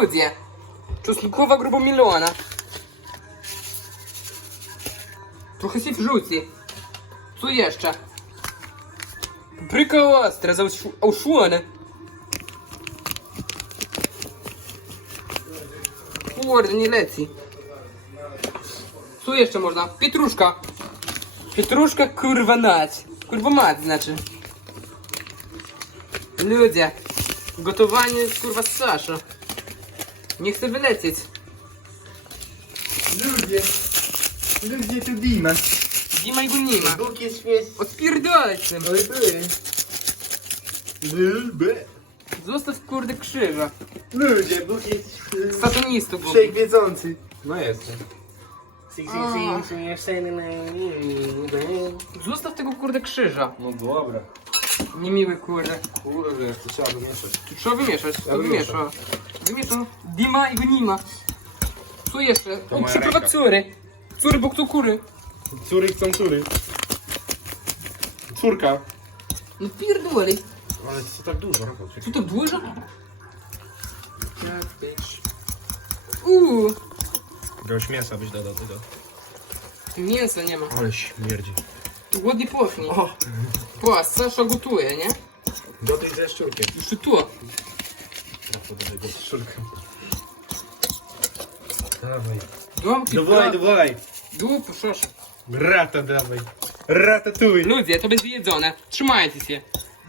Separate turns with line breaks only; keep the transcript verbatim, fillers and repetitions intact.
Ludzie, czosnkowa grubomielona. Trochę się wrzuci. Co jeszcze? Papryka ostra, zauszłona. Kurde, nie leci. Co jeszcze można? Pietruszka. Pietruszka kurwa nać. Kurwa mać znaczy. Ludzie, gotowanie jest kurwa z Sasza. Nie chcę wylecieć.
Ludzie, ludzie tu Dima.
Dima i go nie ma.
Bóg jest śmieszny.
Odpierdolaj z tym.
Oj, były. Były.
Zostaw kurde krzyża.
Ludzie, Bóg jest
Satanistów. głupi.
wszechwiedzący.
No jestem.
Si, si,
A.
si, si, si,
Zostaw tego kurde krzyża.
No dobra.
Niemiły kurde.
Kurde, jeszcze trzeba wymieszać.
Tu trzeba wymieszać. To
Ja
wymiesza. Wymiesza. Dima i go nie ma. Co jeszcze?
To
O,
moja
przyprawa
ręka.
cury. Cury, bo kto kury.
Córy chcą córy. Córka.
No pierdolej.
Ale co tak dużo? No,
Co to dużo? Uuu.
Jakiegoś mięsa byś dodał tego.
Mięsa nie ma.
Ale śmierdzi.
Tu ładnie pachnie.
O!
Po, Sasza gotuje, nie?
Gotuj ze szczurkiem.
Jeszcze tu.
Trafę do tego szczurka. Dawaj.
Domki,
Dawaj, dawaj.
Dupu, szosz.
Rata dawaj. Ratatuj.
Ludzie, to będzie jedzone. Trzymajcie się.